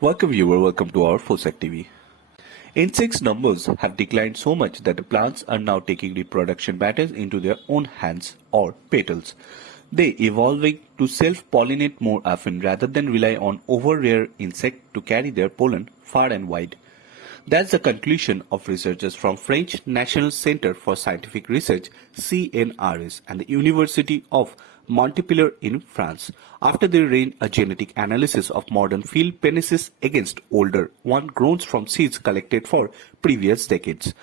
Welcome viewer, welcome to our Fosec TV. Insects numbers have declined so much that the plants are now taking reproduction matters into their own hands or petals. They evolving to self-pollinate more often rather than rely on over-rare insect to carry their pollen far and wide. That's the conclusion of researchers from French National Center for Scientific Research (CNRS) and the University of Montpellier in France, after they ran a genetic analysis of modern field penises against older one grown from seeds collected for previous decades.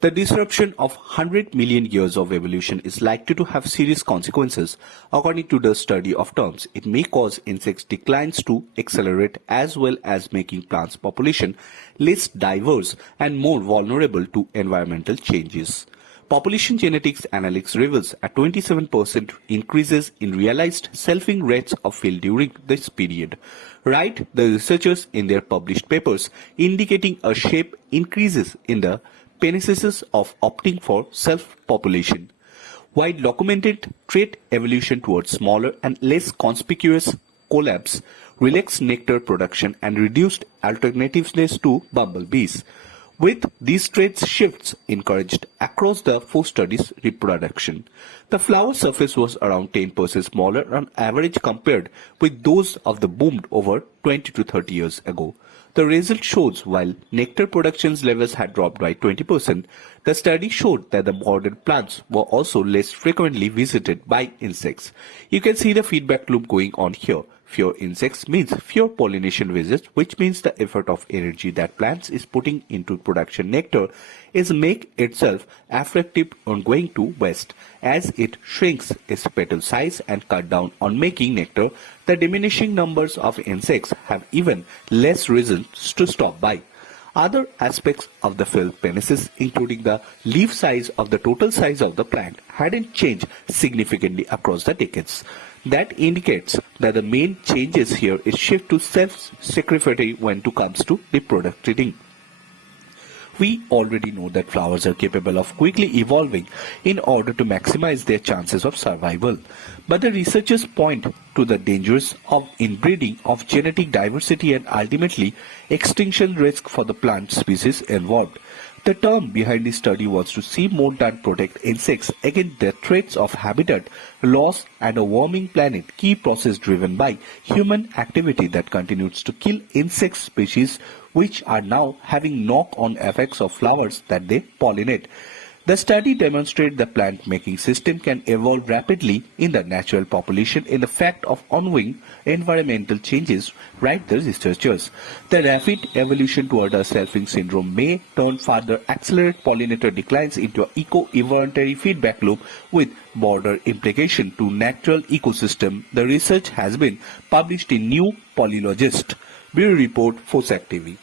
The disruption of 100 million years of evolution is likely to have serious consequences. According to the study of terms, it may cause insect declines to accelerate as well as making plants population less diverse and more vulnerable to environmental changes. Population genetics analytics reveals a 27% increases in realized selfing rates of field during this period, write the researchers in their published papers, indicating a sharp increases in the penises of opting for self-population. While documented trait evolution towards smaller and less conspicuous collapse, relaxed nectar production and reduced alternativeness to bumblebees. With these traits shifts encouraged across the 4 studies reproduction. The flower surface was around 10% smaller on average compared with those of the boomed over 20 to 30 years ago. The result shows while nectar production levels had dropped by 20%, the study showed that the modern plants were also less frequently visited by insects. You can see the feedback loop going on here. Fewer insects means fewer pollination visits, which means the effort of energy that plants is putting into production nectar is make itself effective on going to waste as it shrinks its petal size and cut down on making nectar. The diminishing numbers of insects have even less reasons to stop by. Other aspects of the field penises, including the leaf size of the total size of the plant, hadn't changed significantly across the decades. That indicates that the main changes here is shift to self-sacrificatory when it comes to reproducing. We already know that flowers are capable of quickly evolving in order to maximize their chances of survival. But the researchers point to the dangers of inbreeding of genetic diversity and ultimately extinction risk for the plant species involved. The term behind this study was to see more than protect insects against the threats of habitat loss and a warming planet, key process driven by human activity that continues to kill insect species which are now having knock-on effects of flowers that they pollinate. The study demonstrated the plant-making system can evolve rapidly in the natural population in the fact of ongoing environmental changes, write the researchers. The rapid evolution toward a selfing syndrome may turn further accelerate pollinator declines into an eco-evolutionary feedback loop with broader implication to natural ecosystem. The research has been published in New Pollinologist. Bureau Report, Fosec TV.